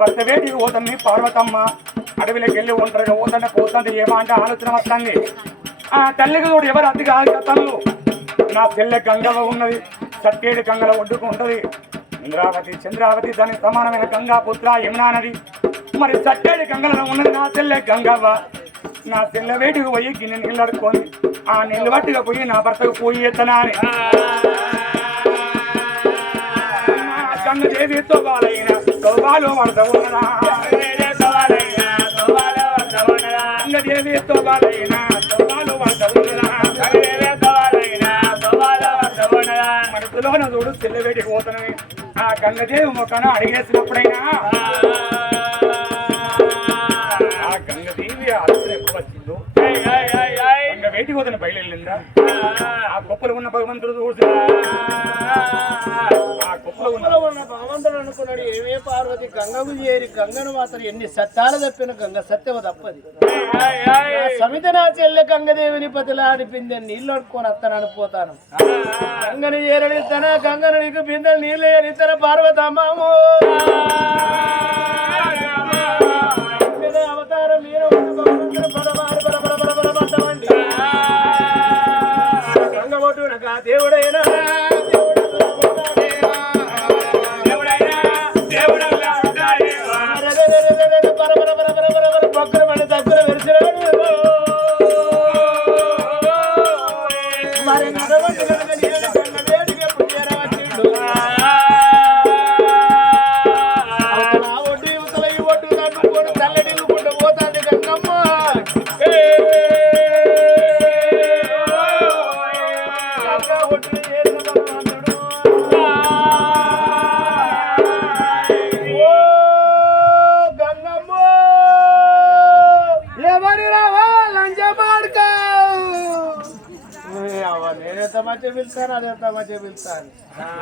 భర్త నీకు పోతుంది పార్వతమ్మ అడవిలోకి వెళ్ళి ఒంటరిగా పోతుంటే పోతుంటే ఏమో అంటే ఆలోచన వస్తుంది. ఆ తల్లికి కూడా ఎవరు అతి కాదు తల్లు? నా తెల్ల గంగవ ఉన్నది సట్టేడు గంగల ఒడ్డుకు ఉంటుంది. ఇంద్రావతి చంద్రావతి దానికి సమానమైన గంగా పుత్ర యమునా నది. మరి సట్టేడు గంగలలో ఉన్నది నా చెల్లె గంగవ్వ. నా తెల్ల వేటికి పోయి గిన్నె నీళ్ళు అడుక్కొని ఆ నీళ్ళు పట్టుగా పోయి నా భర్తకు పోయి ఎత్తనా అని గంగదేవి తోబాలైన తోబాలు వరద ఉన్నదా గంగదేవి తోబాలైన తోబాలు వరద ఉన్నదా మనసులోన చూడు తెల్లవేటికి పోతున్నాయి ఆ గంగదేవి మొక్కను అడిగేసినప్పుడైనా గంగకు చేరి గంగను మాత్రం ఎన్ని సత్యాలు తప్పిన గంగ సత్యవ తప్పది. సమిత నా చెల్లె గంగదేవిని పతిలాడిపింది నీళ్ళు అడుక్కొని వస్తానని పోతాను గంగని ఏరడిస్తానా గంగను నీకు బిందెలు నీళ్ళు ఏరిస్తాన పార్వతమ్మాము నేనెంత మంచిగా పిలుస్తాను అది ఎంత మంచిగా పిలుస్తాను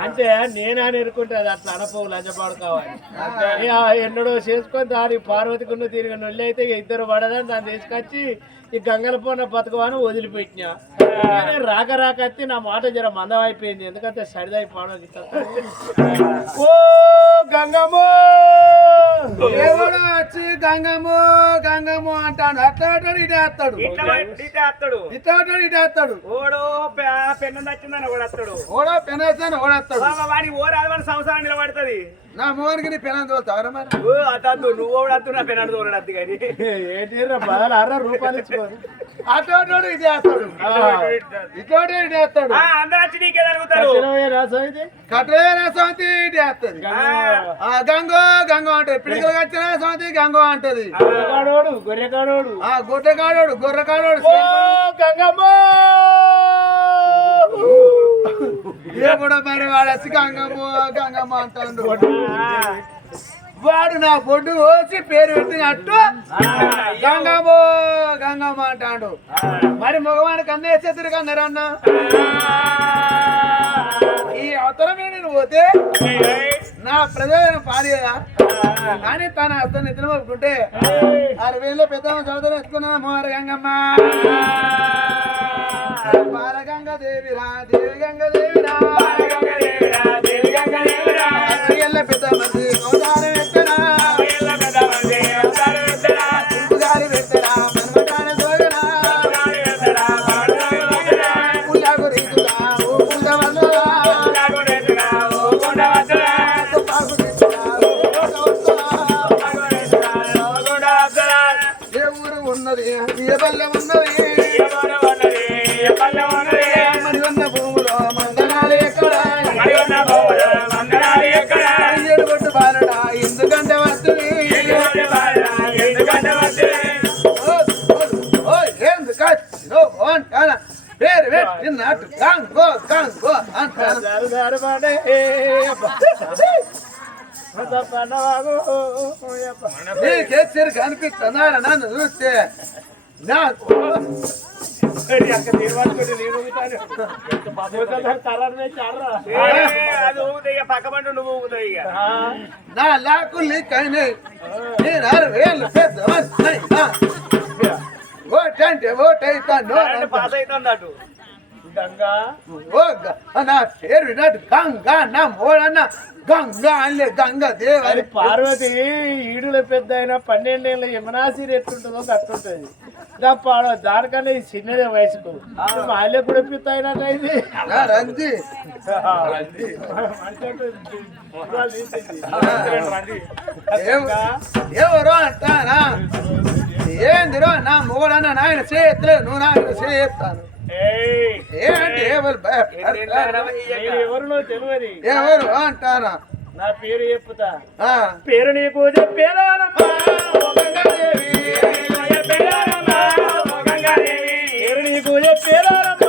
అంటే నేనా ఎరుకుంటే అది అట్లా అనపోవు లంచపాడు కావాలి. ఎన్నడో చేసుకొని దాని పార్వతికున్న తిరిగి నొల్లి అయితే ఇద్దరు పడదని దాన్ని తీసుకొచ్చి ఈ గంగల పోన బతుకమని వదిలిపెట్టినా. రాక రాక వచ్చి నా మాట జర మందం అయిపోయింది. ఎందుకంటే సరిదైపోవడం ఓ గంగమ్మో! దేవుడు వచ్చి గంగమ్మో గంగమ్మో అంటాడు. అట్లా అంటాడు ఇటే అత్తడు ఇట్లా అంటాడు ఇటే వస్తాడు ఓడో పెన్ను నచ్చిందని కూడా అత్తడు ఓడో పెనేస్తాను ఓడేస్తాడు. వాడి ఓ రాజవాడి సంవత్సరం నిలబడుతుంది. నా మోహన్కి నీ పెనం తోలుతావరా మరి? నువ్వు కూడా అద్దు నా పెన్నాడు తోలడు అద్దు కానీ. ఏంటి రూపాయలు ఇచ్చుకోని అటోటోడు ఇదే వేస్తాడు ఇటోటో ఇటే వేస్తాడు అందరూ వచ్చి నీకే జరుగుతారు. వేస్తుంది ఆ గంగో గంగో అంటే పిడికలు కట్టిన సమితి గంగో అంటది. గొర్రెకాడోడు గొర్రెకాడోడు. ఆ గొడ్డకాడోడు గొర్రకాడోడు. గంగమ్మ! ఏ కూడా మరి వాడు వచ్చి గంగమ్మ గంగమ్మ అంటాడు. వాడు నా బొడ్డు కోసి పేరు పెట్టినట్టు గంగమ్మ గంగమ్మ అంటాడు. మరి మగవాడికి అన్న వేసేద్దరు కన్నారన్న ఈ అవతరం మీద నేను పోతే నా ప్రజలను పాడేదా కానీ తన అతను ఎత్తున ఒప్పుకుంటే ఆరు వేలు పెద్ద చదువుతాను ఎత్తుకున్నా మోర గంగమ్మ. బాల గంగ దేవిరా దేవి గంగ దేవిరా పెద్ద మంది నీకేసారు కనిపిస్తున్నారా నన్ను చూస్తే నా నా లాకుల్ని కైనాయి నేను ఆరు వేలు పెద్ద ఓటంటే ఓటైతాను పాస్ అవుతుంది అటు. గంగా. ఓ గ- నా పేరు విరాట్ గంగా నా మోడన్న గంగా అనిలే గంగా దేవాలి పార్వతి ఈడుల పెద్ద అయినా పన్నెండేళ్ళ యమునాసిరి ఎట్టుంటుందో కట్టుంటది. ఇంకా పాడ దానికన్నా ఈ చిన్నదే వయసుకు. మాల్య కూడా పిత్త అయినట్టయింది రంజి ఎవ- ఎవరో అంటానా? ఏందిరో నా మొగడన్న నాయన చేయట్లేదు నువ్వు నాయన చేస్తాను? ఎవరినో తెలియదు ఎవరు అంటారా నా పేరు చెప్పుతా పేరు నీకు చెప్పేదానమ్మా పేరు నీకు చెప్పేదానమ్మా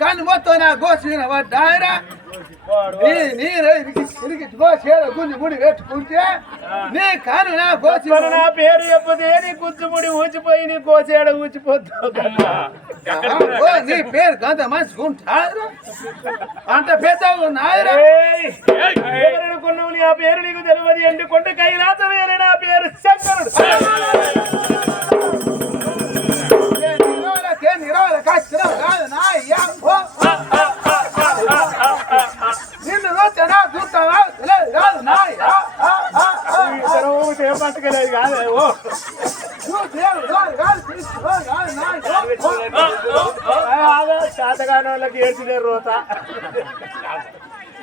పాడుకో నీ గోసిన పడ్డారా నీ నీరు గోసేద గుంజి ముడి పెట్టుకుంటే నీ కన్ను నా మన నా పేరు చెప్పదే నీ గుజ్జుముడి ఊచిపోయి నీ కోసేడ ఊచిపోతావు నీ పేరు గంత మంచిగా ఉంటారు అంత పెద్దగా ఉన్నారా ఎవరనుకున్నావు నీ ఆ పేరు నీకు తెలియదు? ఎండు కొండ కైలాసమేనే నా పేరు శంకరుడు. నిరోధ కష్టం శాతగాని వాళ్ళకి ఏడ్చినే రోత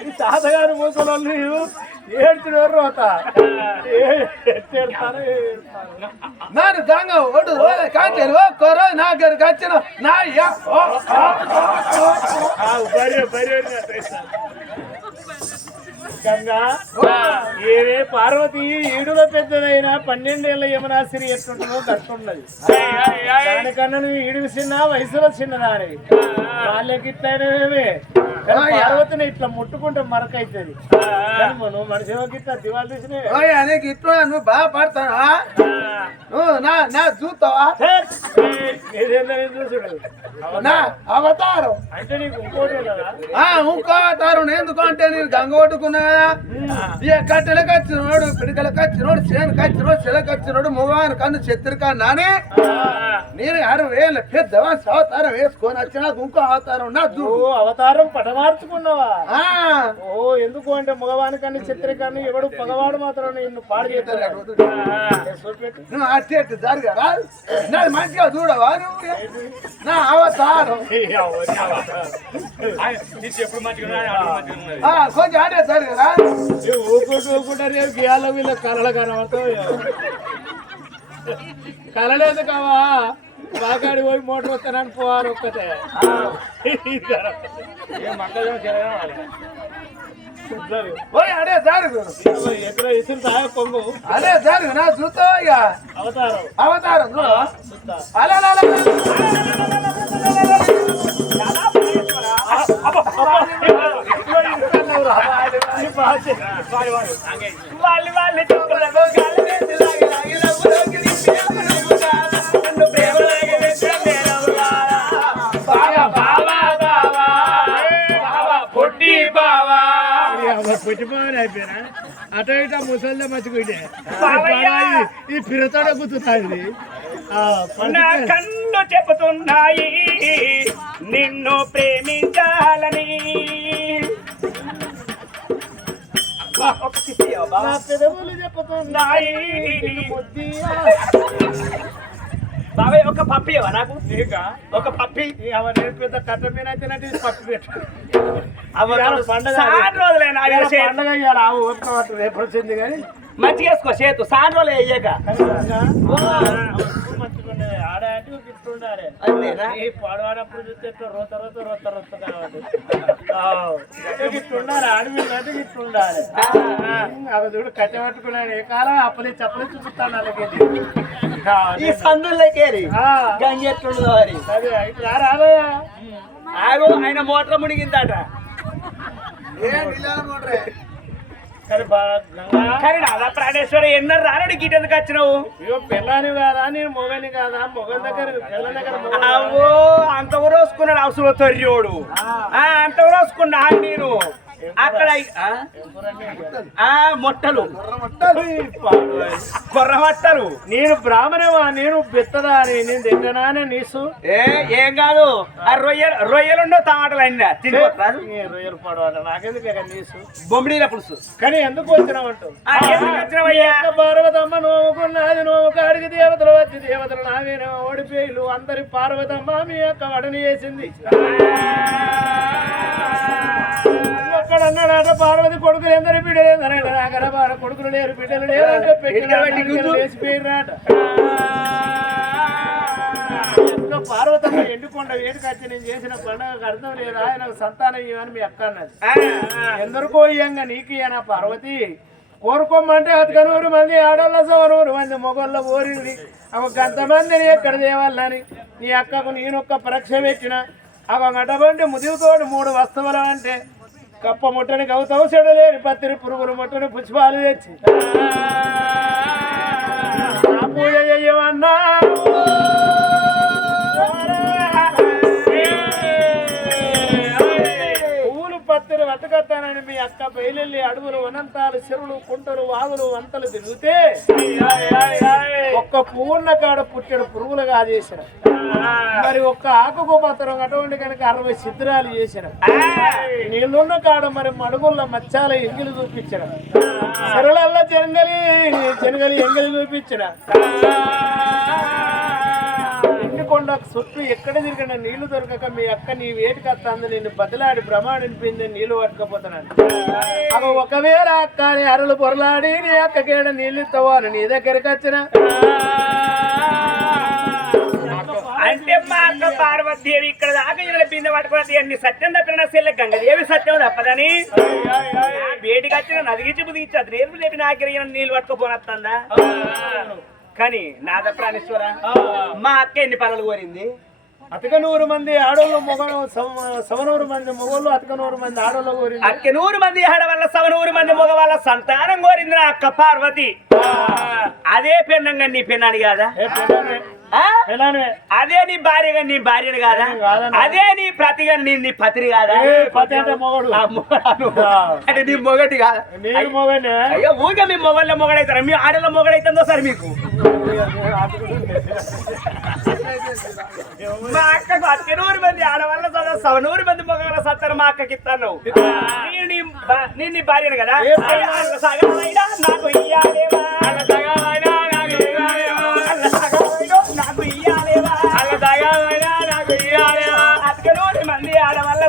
ఈ శాతగాని మూసలోళ్ళు ఏడ్చిన రోత ఏడ్తారు ನಾನು ಗಂಗ ಒಡು ಕಾಂತೇನು ಕೊರೋ ನಾಗರಿಗೆ ಹಚ್ಚಿನ ನಾಯ భార్య భార్య గంగా ఏవే పార్వతి ఈడుల పెద్దదైన పన్నెండేళ్ళ యమునాశ్రీ ఎట్లుంటుందో కట్టున్నది దానికన్నా నువ్వు ఈడు చిన్న వయసులో చిన్నదాని వాళ్ళకిట్లయినవే పార్వతిని ఇట్లా ముట్టుకుంటే మరకైతుంది. నువ్వు మనిషి ఇట్లా దివాళ తీసినవే. ఓయ్ నీకు ఇట్లు నువ్వు నువ్వు నా నా చూస్తావా? ఏదేందని చూసుడు నా అవతారం. అంటే నీకు ఇంకోటి ఇంకో అవతారం ఎందుకు అంటే నేను గంగ కొట్టుకున్నా. కదా ఇక కట్టెలకు వచ్చినోడు పిడికలకు వచ్చినోడు చేనుకి వచ్చినోడు చెలకు వచ్చినోడు మగవాని కన్ను చెత్తిరికా నాని. నేను అరవై వేల పెద్దవా అవతారం వేసుకొని వచ్చినా ఇంకో అవతారం నా చూ ఓ అవతారం పటమార్చుకున్నావా? ఓ ఎందుకు అంటే మగవానికన్నా చిత్రికాన్ని ఎవడు పగవాడు మాత్రం నిన్ను పాడు చేస్తాడు. నువ్వు అట్టి అట్టి జరగరా నాది మంచిగా చూడవా నువ్వు? నా అవతారం. ఎప్పుడు మంచిగా ఉన్నది జరగరా ఊకుంటూ ఊకుంటా రేపు గీయాల వీళ్ళ కళలు కనబడతావు కళలేదు కావా? బాగాడి పోయి మోటార్ వస్తానని పోవాలి. పోయి అడే జరుగు ఎక్కడ ఇసురు పొంగు అదే జరుగు నా చూస్తావా ఇక? అవతారం. అలా. వాళ్ళు వాళ్ళు అయిపోయినా అటు ఇటు ముసలిదే మర్చిపోయింది ఈ పిరతోడ గుర్తుంది నా కళ్ళు చెబుతున్నాయి నిన్ను ప్రేమించాలని. నా పెదవులు చెప్పుతున్నాయి. బాబాయ్ ఒక పప్పి ఇవ్వ నాకు? ఒక పప్పి. నేను పెద్ద మీద అయితే పెట్టు ఇవాళ పండగ వచ్చింది కానీ మంచిగా వేసుకో చేతు. సాన్ రోజులు వేయక అంతేనా? ఈ పాడవాడప్పుడు చూస్తే ఇట్లా రోత రోత రోత రోత కావాలి గిట్టుండాలి ఆడవిల్లు అంటే గిట్టుండాలి అవి చూడు కట్టె పట్టుకున్నాడు. ఏ కాలం అప్పని చెప్పని చూపిస్తాను అలాగే ఈ సందుల్లోకేరి అదే ఆయన మోటార్ మునిగిందట. ఏం మోటరే? కానీ రాధా ప్రాణేశ్వరి ఎన్నరు రానడు గిటెందుకు వచ్చినావు? పిల్లని కాదా నేను మొగని కాదా? మొగన్ దగ్గర పిల్ల దగ్గర? అవ్వో అంత ఊరోసుకున్నాడు అవసరం తొర్రోడు అంత ఊరోసుకున్నా నేను. అక్కడ ఆ? మొట్టలు. కొర్రమట్టలు నేను బ్రాహ్మణమా? నేను బిత్తదా? అని నేను తింటనానే నీసు? ఏ ఏం కాదు. ఆ రొయ్యలు రొయ్యలుండో టమాటాలు అయినా రొయ్యలు పడవాలి? నాకెందుకు నీసు? బొమ్మిడిల పులుసు. కానీ ఎందుకు వచ్చినావంటూ పార్వతమ్మ నోముకున్నది నోము కాడికి దేవతలు వచ్చి దేవతలు నావేనా? ఓడిపోయిలు అందరి పార్వతమ్మ మీ యొక్క వడని చేసింది అన్నాడట పార్వతి కొడుకులు ఎందరి బిడ్డలు ఎందరంటే నాకన బాల కొడుకులు లేరు బిడ్డలు లేరు అంటే పెట్టిన వేసిపోయినరాట ఇంకా పార్వతమ్మ ఎండుకొండ వేడుకొచ్చి నేను చేసిన పండుగకు అర్థం లేదా? నాకు సంతానం ఇవ్వని మీ అక్క అన్నది. ఎందరికో ఇయ్యంగా నీకు ఇయ్యనా పార్వతి? కోరుకోమంటే అతకనూరు మంది ఆడోళ్ళ సోనూరు మంది మొగోళ్ళ ఊరింది ఒక గంతమందిని ఎక్కడ తేవాలని నీ అక్కకు నేనొక్క పరీక్ష పెట్టిన. అవ అటువంటి ముదిగుతోడు మూడు వస్తువులు అంటే కప్ప ముట్టని గౌతవు చెడలేని పత్తిరి పురుగులు ముట్టని పుష్పాలు తెచ్చి. పూజ చెయ్యమన్నా. పువ్వులు పత్తిరి వతకత్తానని మీ అక్క బయలెల్లి అడుగులు వనంతాలు చెరువులు కుంటలు వాగులు వంతలు తిరిగితే ఒక్క పువ్వున్న కాడ పుట్టిన పురుగులుగా కాజేసిన మరి ఒక్క ఆకుకు మాత్రం అటువంటి కనుక అరవై చిత్రాలు చేశారు. నీళ్ళున్న కాడ మరి మడుగుల మచ్చాల ఎంగిలి చూపించిన చెరువులల్లో జనగలి జనగలి ఎంగిలి చూపించిన కొండ చుట్టూ ఎక్కడ తిరిగిన నీళ్ళు దొరకక మీ అక్క నీ వేటికి వస్తుంది నిన్ను బదిలాడి ప్రమాణింపింది నీళ్ళు పట్టుకపోతున్నాను. అవి ఒకవేళ అక్క అరలు పొరలాడి నీ అక్కకేడ నీళ్ళు ఇస్తావాను నీ దగ్గరికి వచ్చిన. అంటే మా అక్క పార్వతీదేవి ఇక్కడ దాకా ఇక్కడ బిందె పట్టుకున్నది అన్ని సత్యం తప్పిన సెల్ల గంగదేవి సత్యం తప్పదని. బేటికి వచ్చిన నదిగిచ్చి బుదిగిచ్చి అది రేపు లేపి నాకిరిగిన నీళ్ళు పట్టుకుపోనొస్తుందా కానీ నాద ప్రాణేశ్వర మా అక్క ఎన్ని పనులు కోరింది? అతక నూరు మంది ఆడోళ్ళు మొగలు సవనూరు మంది మొగోళ్ళు అతక నూరు మంది ఆడోళ్ళు కోరింది. అక్క నూరు మంది ఆడవాళ్ళ సవనూరు మంది మగ వాళ్ళ సంతానం కోరింది నా అక్క పార్వతి. అదే పెన్నంగా నీ పెన్నాని? కాదా అదే నీ భార్యగా నీ భార్యను కాదా. అదే నీ ప్రతిగా నీ నీ పత్రి కాదా? అంటే నీ మొగటి కాదా? నీకు అయ్యో ఊరికే మీ మొగళ్ళ మొగడైతారా? మీ ఆడల మొగడైతుందో సార్ మీకు? మా అక్కకు అత్తనూరు మంది ఆడవాళ్ళ సదా సవనూరు మంది మగవాళ్ళ సత్తారు మా అక్కకి ఇస్తాను నేను నీ నీ భార్యను కదా? ఏ భార్య?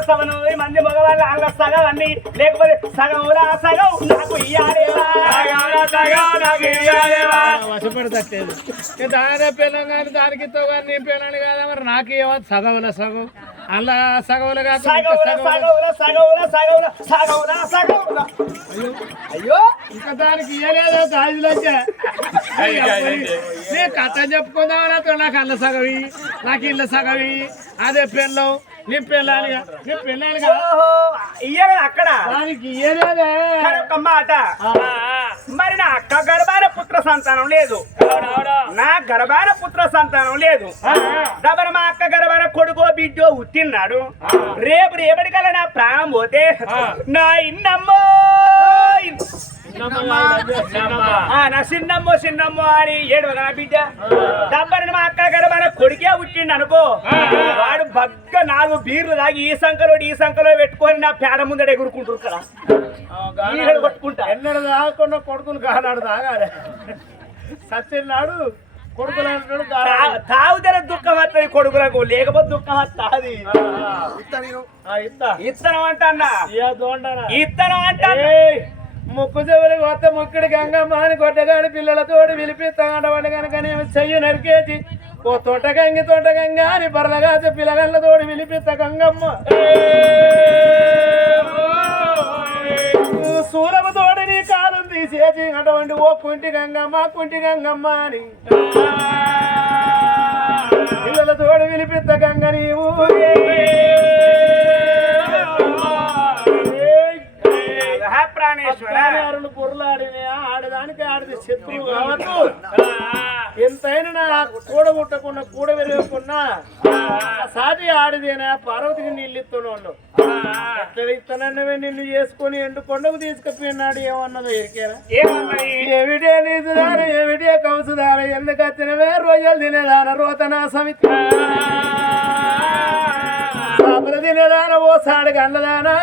సవనూరు మంది మగవాళ్ళ అల్ల సగం అన్ని లేకపోతే సగం ఊరా సగం నాకు ఇయ్యాలేవా? సగం నాకు ఇయ్యాలేవా? వశపడతట్టేది. దాని పిల్లం కానీ దానికి నీ పిల్లని కాదా మరి నాకు ఏమో సగవుల సగం అలా సగవులు కాదు అయ్యో. ఇంకా దానికి ఇయ్యలేదో? గాజులొచ్చా నీ కథ చెప్పుకుందామని నాకు అల్ల సగవి నాకు ఇళ్ళ సగవి. అదే పిల్లం. నీ నీ ఇయ్యాలి అక్కడ. దానికి ఇయ్యలేదే. ఒక మాట మరి నా అక్క గర్భాన పుత్ర సంతానం లేదు. నా గర్భాన పుత్ర సంతానం లేదు. దబర మా అక్క గర్భాన కొడుకో బిడ్డో ఉట్టిన్నాడు. రేపు రేపటికల్లా నా ప్రాణం పోతే నా ఇన్నమ్మో! నా చిన్నమ్మో చిన్నమ్మో అని ఏడు నా బిడ్డ దబ్బరని మా అక్క గర్భాన కొడుకే ఉట్టిండు అనుకో. వాడు బగ్గ నాలుగు బీర్లు తాగి ఈ సంఖలో ఈ సంఖలో పెట్టుకొని నా పేడ ముందర ఎగురుకుంటారు కదా. ఈగలు కొట్టుకుంటా. ఎన్నడు దాకుండా కొడుకులు కాలాడు తాగాలి. సత్యనాడు కొడుకులు అంటాడు తా- తాగుతేనే దుఃఖం వస్తుంది కొడుకులకు లేకపోతే దుఃఖం వస్తుంది ఇత్తనం అంట అన్న. ఇయ్య దోండనా? ఇత్తనం అంట ముక్కు చెవులకి కొత్త ముక్కుడి గంగమ్మ అని కొట్టగాడి పిల్లలతోటి పిలిపిస్తాడు కనుక నేను చెయ్యి నరికేసి ఓ తోట గంగి తోట గంగ అని బర్రగాచ పిల్లగళ్ళతోటి పిలిపిస్తా గంగమ్మ. సూరముతోటి నీ కాలం తీసేసి అటువంటి ఓ కుంటి గంగమ్మ కుంటి గంగమ్మ అని. పిల్లలతోడు పిలిపిస్తా గంగ నీవు. ఏయ్. ఆహా, ప్రాణేశ్వర అరులు పొరులాడిన ఆడదానికి ఆడది శత్రువు కావద్దు ఎంతైనా నా కూడ పుట్టకుండా కూడ పెరగకున్నా సాటి ఆడిదేనా? పార్వతికి నీళ్ళు ఇస్తున్నాడు ఎట్లా ఇస్తానన్నవే నిన్ను చేసుకొని ఎండు కొండకు తీసుకుపోయినాడు ఏమన్నదో ఏమన్నది? ఏమిటే నీసుదాన ఏమిటే కౌసుదాన ఎందుకు వచ్చినవే రోజులు తినేదాన రోతనా సమితి తినేదాన ఓ సాడు గండదానా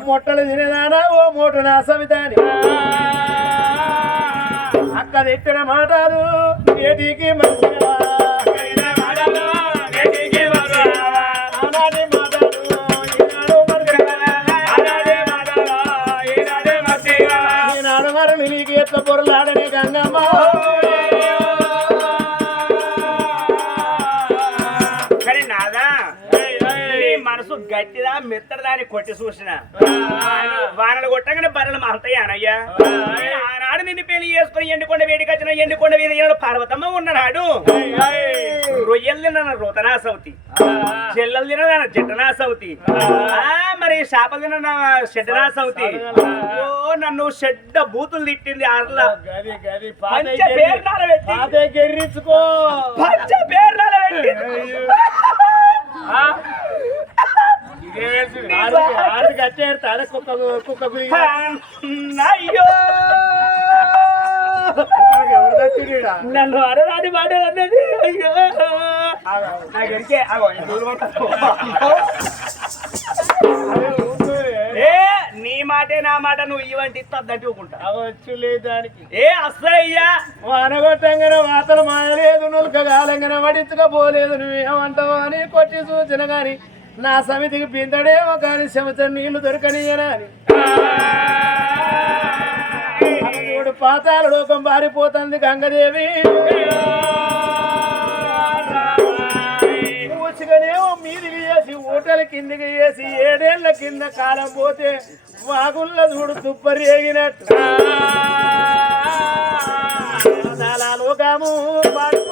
మొట్టలు తినేదానా ఓ మోటు నా సవితాని. అక్క తిట్టిన మాటలు ఏటికి మంచిగా మరి నీకు ఎట్ల పొరలాడని గట్టిదా మెత్తడదా అని కొట్టి చూసిన. వానలు కొట్టగానే బర్రెలు మారుతాయి అనయ్యా ఆనాడు నిన్ను పెళ్ళి చేసుకుని ఎండుకొండ వేడికి వచ్చిన ఎండుకొండ ఈనాడు పార్వతమ్మ ఉన్ననాడు రొయ్యలు తిన్న రోతనా సౌతి చెల్లెలు తిన జట్టనా సౌతి ఆ, మరి చేపలు తిన షెడ్డనా సౌతి ఓ నన్ను షెడ్డ బూతులు తిట్టింది గది పంచ గెర్రించుకో పంచ పేర్నాలు అదే కుక్క కుక్క అయ్యో నన్ను అడరాని మాట అన్నది అయ్యో నాకు ఎరికే. ఏ నీ మాటే నా మాట నువ్వు ఇవంటి తద్దట్టుకుంటా అవచ్చు లేదు దానికి. ఏ అస్సయ్యా వానగొట్టంగానే వాతలు మాయలేదు నులక గాలంగానే వడించకపోలేదు నువ్వేమంటావు అని కొట్టి సూచన గాని. నా సమితికి పిందడేమో కానీ చెమచ నీళ్ళు దొరకనియనని మూడు చూడు పాతాల లోకం పారిపోతుంది గంగదేవి. పూచిగానేమో మీదికి చేసి ఊటల కిందికి చేసి ఏడేళ్ళ కింద కాలం పోతే వాగుళ్ళ చూడు తుప్పరేగినట్టు పాతాళ లోకము పడుకో